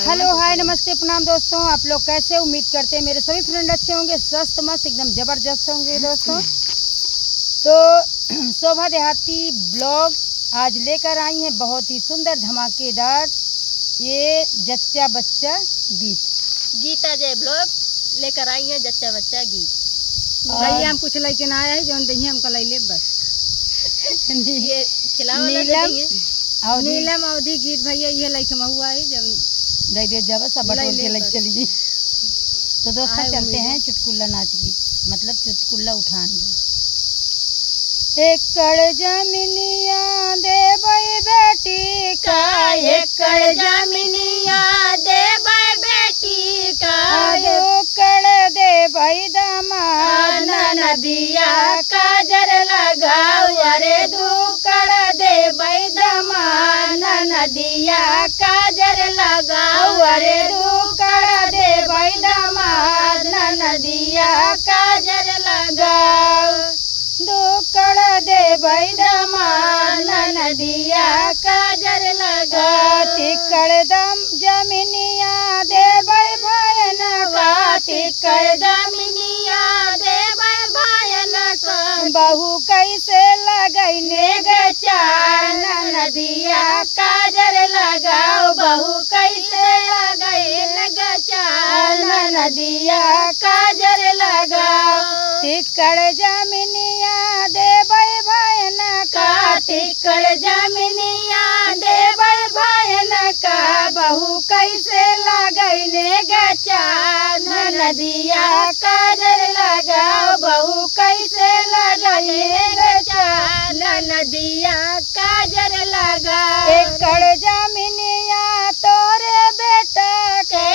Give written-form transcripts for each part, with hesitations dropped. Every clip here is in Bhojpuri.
हेलो हाय नमस्ते प्रणाम दोस्तों, आप लोग कैसे? उम्मीद करते हैं मेरे सभी फ्रेंड अच्छे होंगे, स्वस्थ मस्त एकदम ज़बरदस्त होंगे दोस्तों। तो शोभा देहाती ब्लॉग आज लेकर आई हैं बहुत ही सुंदर धमाकेदार ये जच्चा बच्चा गीत। गीता जय ब्लॉग लेकर आई है जच्चा बच्चा गीत। भाई हम कुछ लेके ना आया है जो दही हमको ले ले बस। ये खिलाओ नीलम अवधि गीत भैया ये लेके हुआ है जब दे दे जब सब बटोर के लेके चली जी। तो दोस्तों चलते हैं चुटकुला नाच गीत, मतलब चुटकुला उठान गीत। एकड़ जमीनिया दे भाई बेटी का, एकड़ जमीनिया दे भाई बेटी का, दोकड़ दे भाई दामाद नदिया काजर लगाओ, अरे दूकड़ दे भाई दामाद नदिया काजर लगाओ, अरे दूकड़ दे भाई दामाद नदिया काजर लगाओ, दोकड़ दे भाई दामाद नदिया काजर लगाओ, तिकड़ दम जमीनिया दे भाई भयन का, तिकड़ जमीनिया दे भाई भयन का, बहू कैसे लगैने गचान नदिया काजर लगाओ, बहू कैसे लगैन गचान नदिया काजर लगाओ, तिकड़ जमीनिया दे भाई भयन का, तिकड़ जमीनिया दे भाई भयन का, बहू कैसे लगैने गचान नदिया काजर लगाओ, बहू कैसे लगैने गचान नदिया काजर लगाओ, एकड़ जमीनिया तोरे बेटा के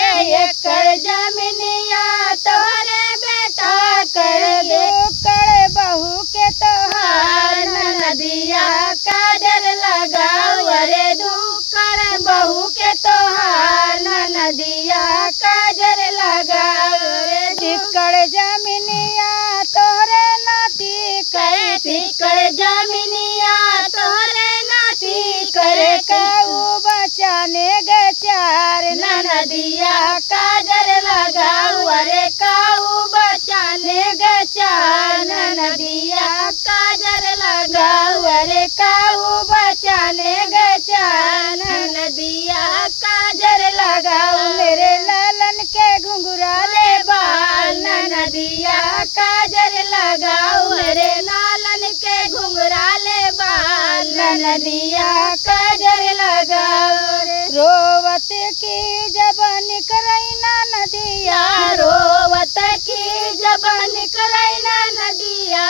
एकड़ जमीनिया तोरे बेटा कर दे, दोकड़ बहू के तोहार नदिया काजर लगाओ, अरे दूकड़ बहू के तोहार नदिया काजर लगाओ, रे तिकड़ जमीनिया तोरे नाती करे तिकड़ जमीनिया तोहरे नाती करे काऊ बचाने गचार नदिया काजर लगाओ, अरे काऊ बचाने गचान नदिया काजर लगाओ, अरे काऊ बचाने गचान नदिया काजर लगाओ, मेरे लालन के घुंघराले बाल नदिया काजर लगाओ, मेरे लालन के घुंघराले बाल नदिया काजर लगाओ, रोवत की जबान करैना नदिया, रोवत की जबान करैना नदिया,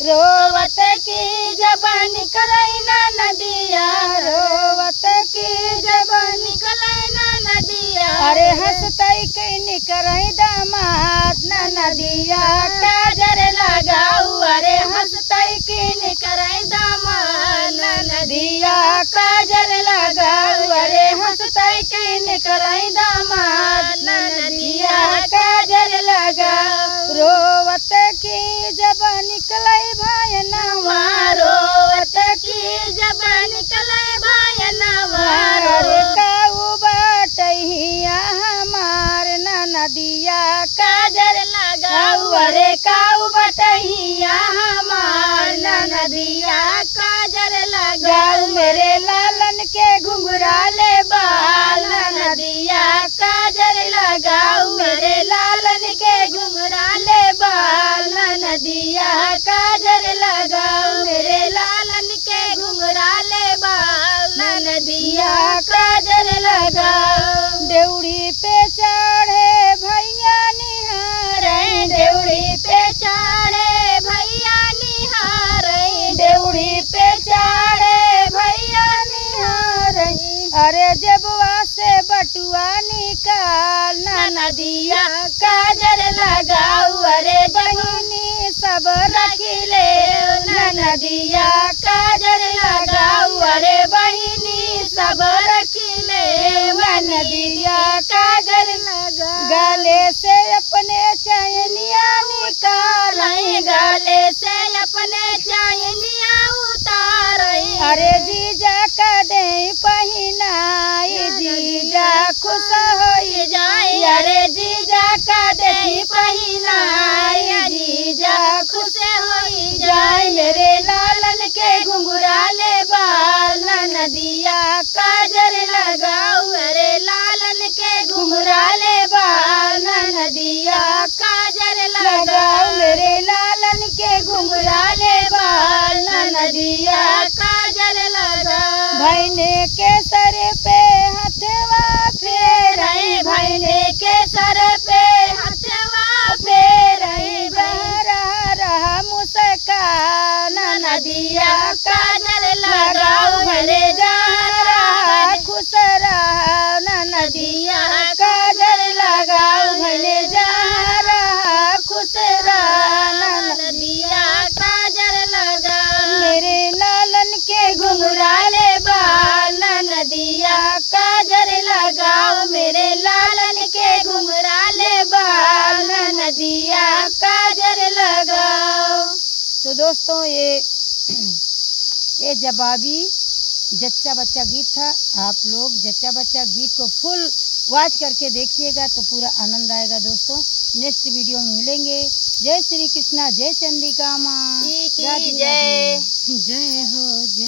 रोवत की जबान करैना नदिया, रोवत की जबान करैना नदिया, अरे हंसतई के निकरई दामाद नदिया काजर लगाओ, अरे हंसतई की निकरई दामाद नदिया काजर लगाओ, अरे हंसतई की निकरई दामाद नदिया काजर लगाओ, रोवत की जबान निकलई भायनवा, रोवत की जबान निकलई भायनवा, अरे काऊ बाटहिया हमार नदिया काजर लगाओ, अरे काऊ बटहिया हमार नदिया काजर लगाओ, मेरे लालन के घुंघराले बाल नदिया काजर लगाओ, मेरे लालन के घुंघराले बाल नदिया काजर लगाओ, मेरे लालन के घुंघराले बाल नदिया काजर लगाओ, देउड़ी पे चढ़े भैया निहार, देउड़ी पे चढ़े भैया निहार, देउड़ी पे चढ़े भैया निहार, अरे जबवा से बटुआ निकाल नदिया काजर लगाओ, अरे बहिनी सब रखिले नदिया काजर लगाओ, अरे बहिनी सब रखिले नदिया काजर लगाओ, गले से अपने चैनिया निकाल, गले से अपने चैनिया उतार, अरे जीजा का दे पहिनाई जीजा खुश होई जाए अरे जीजा का देखी पहिनाई जीजा खुश होई जाए मेरे लालन के घुंघराले बाल नदिया काजर लगाऊ मेरे लालन के घुंघराले बाल नदिया काजर लगाऊ मेरे लालन के घुंघराले बाल नदिया काजर लगाऊ भैने के सर पे हथवा फेराई भैने के सर पे हथवा फेराई बहरा रहा मुस्कान नदिया काजल लगाओ भरे जा रहा खुश रहा नदिया काजल लगाओ भरे जा रहा खुश रहा नदिया काजल लगाओ मेरे लालन के घुंघराले बाल नदिया काजर लगाओ मेरे लालन के घुंघराले बाल नदिया काजर लगाओ। तो दोस्तों ये जवाबी जच्चा बच्चा गीत था। आप लोग जच्चा बच्चा गीत को फुल वॉच करके देखिएगा तो पूरा आनंद आएगा दोस्तों। नेक्स्ट वीडियो में मिलेंगे। जय श्री कृष्णा, जय चंडिका माँ, जय जय हो जय।